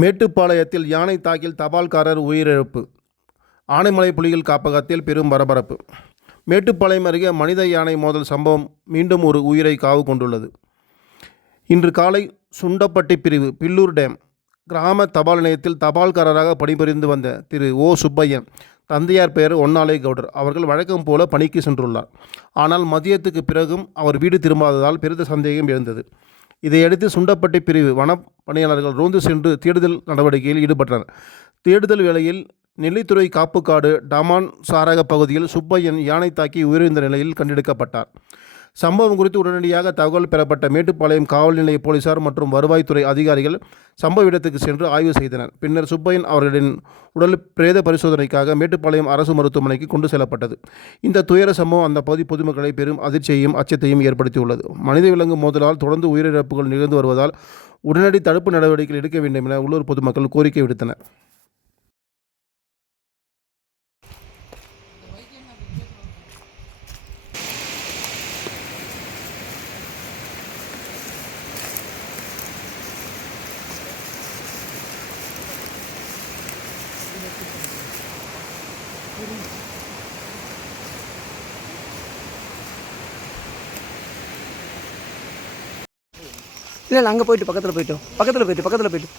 மேட்டுப்பாளையத்தில் யானை தாக்கில் தபால்காரர் உயிரிழப்பு. ஆனைமலை புலிகள் காப்பகத்தில் பெரும் பரபரப்பு. மேட்டுப்பாளையம் அருகே மனித யானை மோதல் சம்பவம் மீண்டும் ஒரு உயிரை காவு கொண்டுள்ளது. இன்று காலை சுண்டப்பட்டி பிரிவு பில்லூர் டேம் கிராம தபால் நிலையத்தில் தபால்காரராக பணிபுரிந்து வந்த திரு ஓ சுப்பையன் தந்தையார் பெயர் ஒன்னாலை கவுடர் அவர்கள் வழக்கம் போல பணிக்கு சென்றுள்ளார். ஆனால் மதியத்துக்கு பிறகும் அவர் வீடு திரும்பாததால் பெரித சந்தேகம் எழுந்தது. இதையடுத்து சுண்டப்பட்டி பிரிவு வன பணியாளர்கள் ரோந்து சென்று தேடுதல் நடவடிக்கையில் ஈடுபட்டனர். தேடுதல் வேளையில் நெல்லித்துறை காப்புக்காடு டாமான் சாரக பகுதியில் சுப்பையன் யானை தாக்கி உயிரிழந்த நிலையில் கண்டெடுக்கப்பட்டார். சம்பவம் குறித்து உடனடியாக தகவல் பெறப்பட்ட மேட்டுப்பாளையம் காவல் நிலைய போலீசார் மற்றும் வருவாய்த்துறை அதிகாரிகள் சம்பவ இடத்துக்கு சென்று ஆய்வு செய்தனர். பின்னர் சுப்பையன் அவர்களின் உடல் பிரேத பரிசோதனைக்காக மேட்டுப்பாளையம் அரசு மருத்துவமனைக்கு கொண்டு செல்லப்பட்டது. இந்த துயர சம்பவம் அந்த பகுதி பொதுமக்களை பெரும் அதிர்ச்சியையும் அச்சத்தையும் ஏற்படுத்தியுள்ளது. மனித விலங்கு மோதலால் தொடர்ந்து உயிரிழப்புகள் நிகழ்ந்து வருவதால் உடனடி தடுப்பு நடவடிக்கைகள் எடுக்க வேண்டும் என உள்ளூர் பொதுமக்கள் கோரிக்கை விடுத்தனர். இல்லை இல்லை அங்கே போயிட்டு பக்கத்தில் போயிட்டோம் பக்கத்தில் போயிட்டு பக்கத்தில் போயிட்டு.